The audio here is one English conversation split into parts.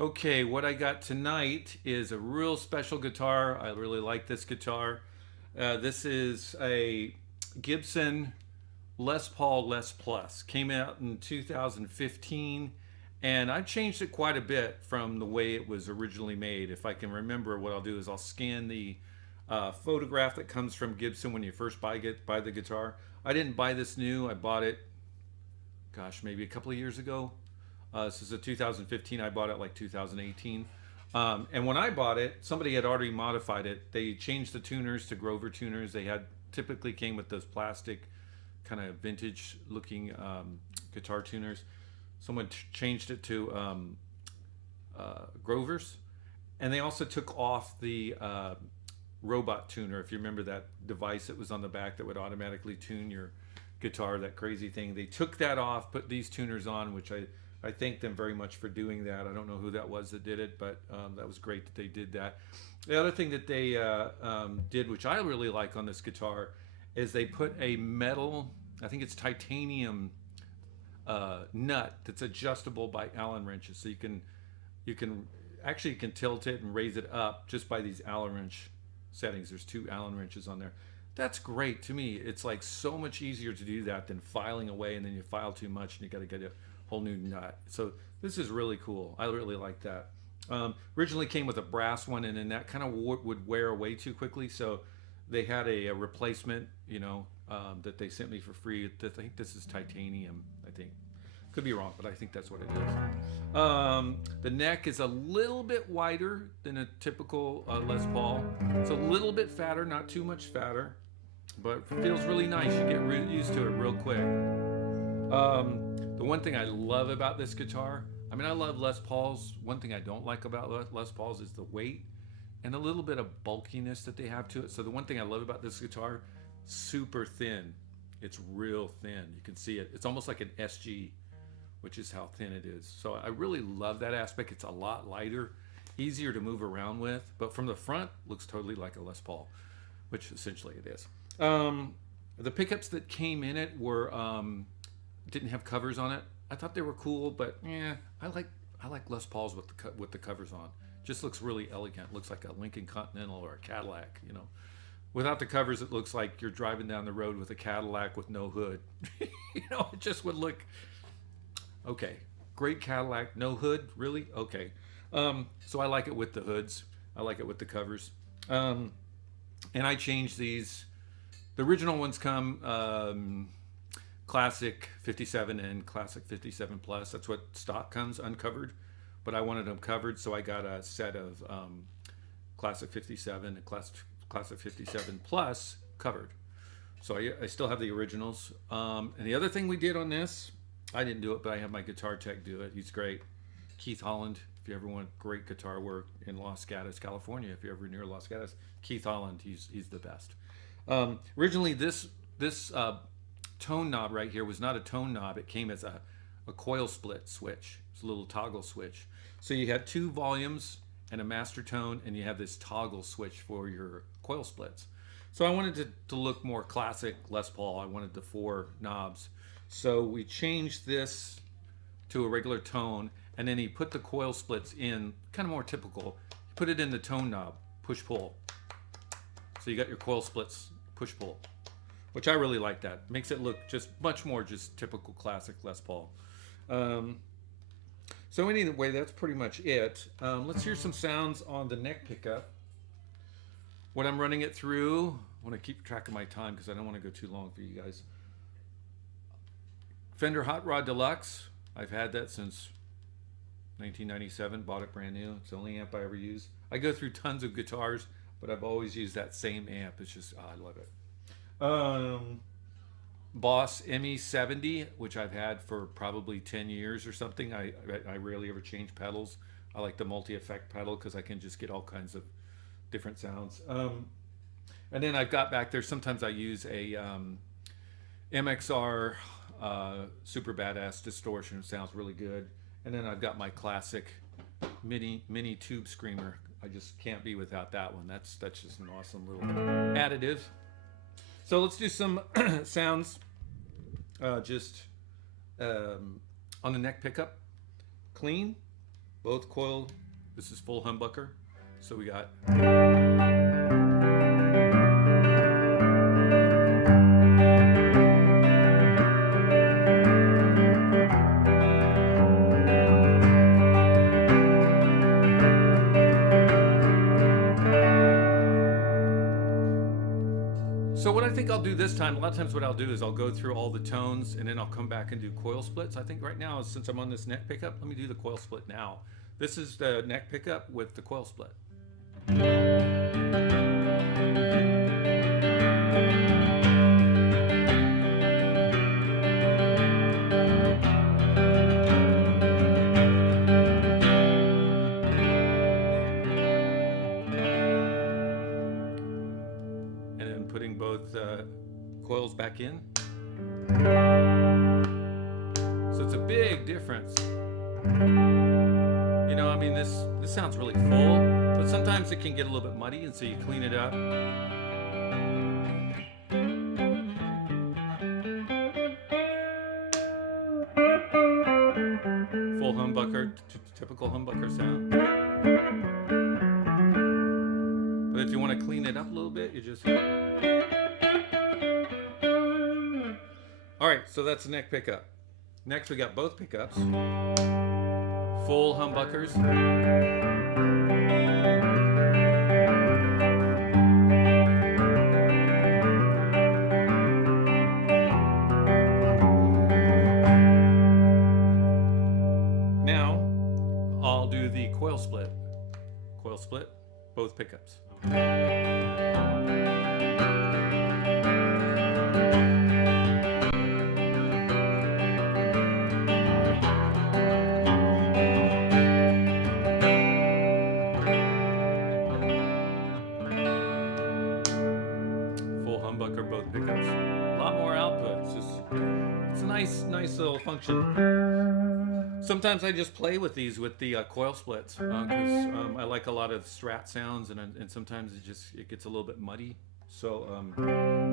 Okay, what I got tonight is a real special guitar. I really like this guitar. This is a Gibson Les Paul Les Plus. Came out in 2015, and I've changed it quite a bit from the way it was originally made. If I can remember, what I'll do is I'll scan the photograph that comes from Gibson when you first buy the guitar. I didn't buy this new. I bought it, gosh, maybe a couple of years ago. This is a 2015. I bought it like 2018. And when I bought it, somebody had already modified it. They changed the tuners to Grover tuners. They had typically came with those plastic kind of vintage looking guitar tuners. Someone changed it to Grovers, and they also took off the robot tuner. If you remember that device that was on the back that would automatically tune your guitar, that crazy thing. They took that off, put these tuners on, which I thank them very much for doing that. I don't know who that was that did it, but that was great that they did that. The other thing that they did, which I really like on this guitar, is they put a metal, I think it's titanium nut that's adjustable by Allen wrenches. So you can actually you can tilt it and raise it up just by these Allen wrench settings. There's two Allen wrenches on there. That's great to me. It's like so much easier to do that than filing away, and then you file too much and you got to get a whole new nut. So this is really cool. I really like that. Originally came with a brass one, and then that kind of would wear away too quickly. So they had a replacement, that they sent me for free. I think this is titanium. I think could be wrong, but I think that's what it is. The neck is a little bit wider than a typical Les Paul. It's a little bit fatter, not too much fatter, but feels really nice. You get used to it real quick. The one thing I love about this guitar, I mean, I love Les Pauls. One thing I don't like about Les Pauls is the weight and a little bit of bulkiness that they have to it. So the one thing I love about this guitar, super thin. It's real thin. You can see it. It's almost like an SG, which is how thin it is. So I really love that aspect. It's a lot lighter, easier to move around with, but from the front, looks totally like a Les Paul, which essentially it is. The pickups that came in it were didn't have covers on it. I thought they were cool, but yeah, I like Les Pauls with the covers on. Just looks really elegant. Looks like a Lincoln Continental or a Cadillac. Without the covers, it looks like you're driving down the road with a Cadillac with no hood. It just would look okay. Great Cadillac, no hood, really? Okay. So I like it with the hoods. I like it with the covers. And I changed these. The original ones come Classic 57 and Classic 57 Plus. That's what stock comes uncovered. But I wanted them covered, so I got a set of Classic 57 and Classic 57 Plus covered. So I still have the originals. And the other thing we did on this, I didn't do it, but I have my guitar tech do it. He's great. Keith Holland, if you ever want great guitar work in Los Gatos, California, if you're ever near Los Gatos, Keith Holland, he's the best. Originally, this tone knob right here was not a tone knob. It came as a coil split switch. It's a little toggle switch. So you had two volumes and a master tone, and you have this toggle switch for your coil splits. So I wanted to look more classic Les Paul. I wanted the four knobs. So we changed this to a regular tone, and then he put the coil splits in, kind of more typical. He put it in the tone knob, push pull. So you got your coil splits, push pull, which I really like that. Makes it look just much more just typical classic Les Paul. So anyway, that's pretty much it. Let's hear some sounds on the neck pickup. What I'm running it through, I want to keep track of my time because I don't want to go too long for you guys. Fender Hot Rod Deluxe. I've had that since 1997. Bought it brand new. It's the only amp I ever use. I go through tons of guitars, but I've always used that same amp. It's just, I love it. Boss ME70, which I've had for probably 10 years or something. I rarely ever change pedals. I like the multi-effect pedal because I can just get all kinds of different sounds. And then I've got back there, sometimes I use a MXR super badass distortion. It sounds really good. And then I've got my classic mini tube screamer. I just can't be without that one. That's just an awesome little additive. So let's do some sounds just on the neck pickup. Clean, both coil. This is full humbucker. So we got. So what I think I'll do this time, a lot of times what I'll do is I'll go through all the tones and then I'll come back and do coil splits. I think right now, since I'm on this neck pickup, let me do the coil split now. This is the neck pickup with the coil split. Putting both coils back in. So it's a big difference. You know, I mean, this sounds really full, but sometimes it can get a little bit muddy, and so you clean it up. Full humbucker, typical humbucker sound. But if you want to clean it up a little bit, you just... Alright, so that's the neck pickup. Next we got both pickups. Full humbuckers. Now, I'll do the coil split. Coil split, both pickups. Full humbucker, both pickups. A lot more output. It's a nice little function. Sometimes I just play with these with the coil splits because I like a lot of Strat sounds, and sometimes it gets a little bit muddy. So a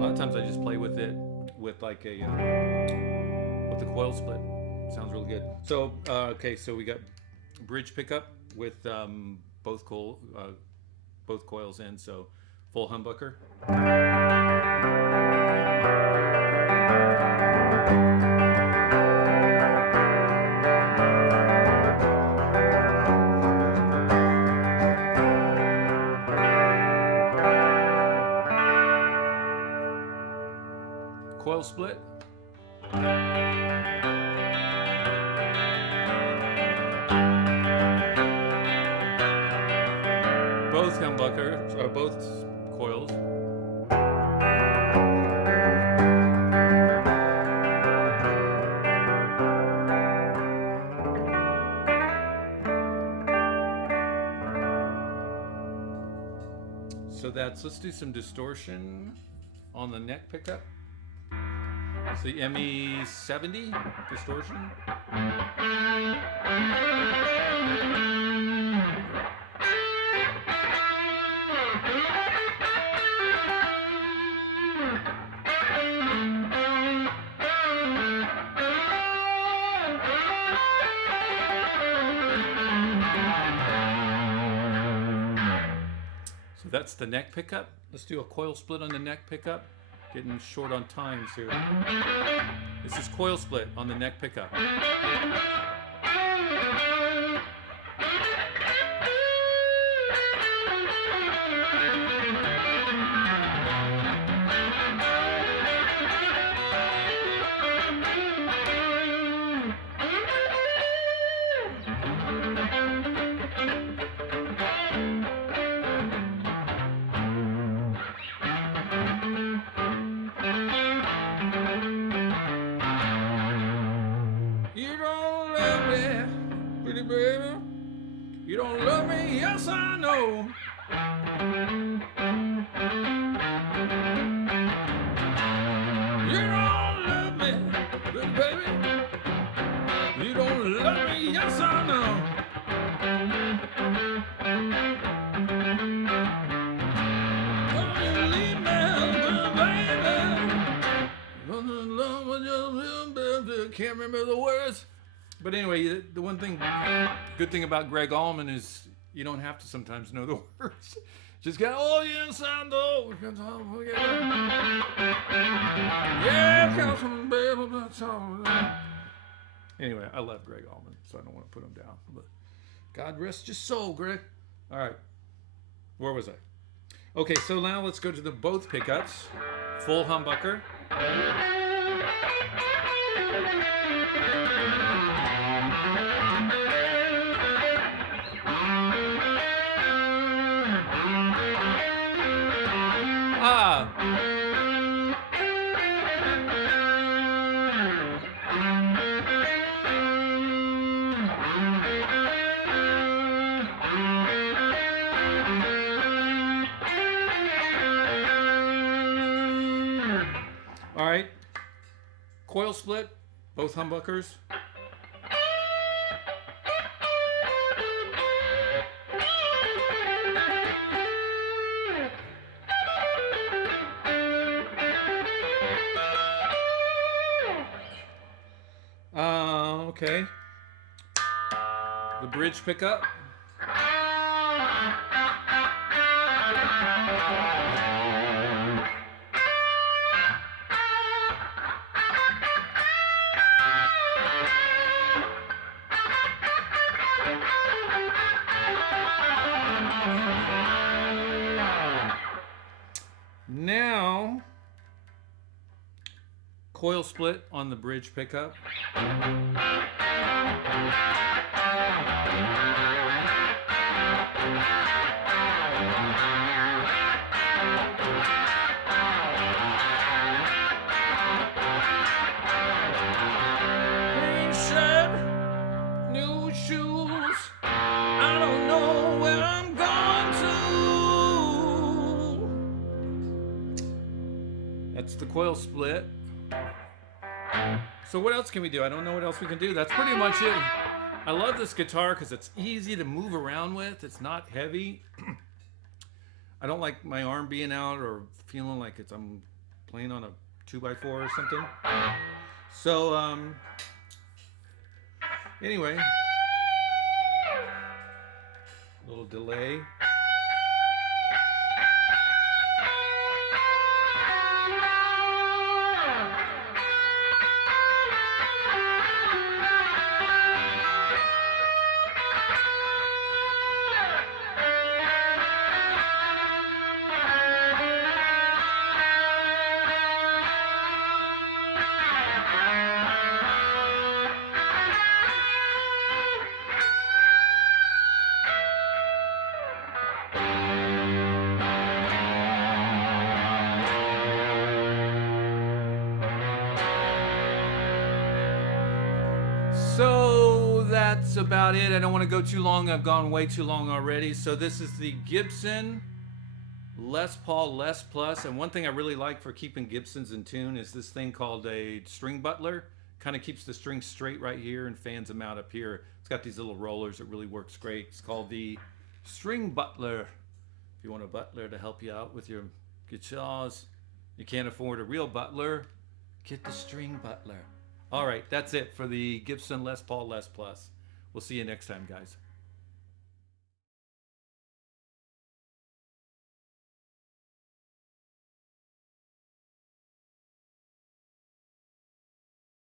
lot of times I just play with it with like a with the coil split. Sounds really good. So okay, so we got bridge pickup with both coils in. So full humbucker. Coil split. Both humbuckers, or both coils. So let's do some distortion on the neck pickup. It's the ME70 distortion. So that's the neck pickup. Let's do a coil split on the neck pickup. Getting short on times here. This is coil split on the neck pickup. Baby, you don't love me, yes I know. You don't love me, baby. You don't love me, yes I know. When you leave me, baby, can't remember the words. But anyway, the one thing Good thing about Greg Allman is you don't have to sometimes know the words. Just get, oh yes, I know. Yeah, anyway, I love Greg Allman, so I don't want to put him down. But God rest your soul, Greg. All right, where was I? Okay, so now let's go to the both pickups. Full humbucker. All right, coil split, both humbuckers. Okay. The bridge pickup. Now, coil split on the bridge pickup. Green shirt, new shoes. I don't know where I'm going to. That's the coil split. So what else can we do? I don't know what else we can do. That's pretty much it. I love this guitar because it's easy to move around with. It's not heavy. I don't like my arm being out or feeling like I'm playing on a 2x4 or something. So anyway, a little delay. So that's about it. I don't want to go too long. I've gone way too long already. So this is the Gibson Les Paul Les Plus. And one thing I really like for keeping Gibsons in tune is this thing called a string butler. Kind of keeps the strings straight right here and fans them out up here. It's got these little rollers. It really works great. It's called the string butler. If you want a butler to help you out with your guitars, you can't afford a real butler, get the string butler. All right, that's it for the Gibson Les Paul Les Plus. We'll see you next time, guys.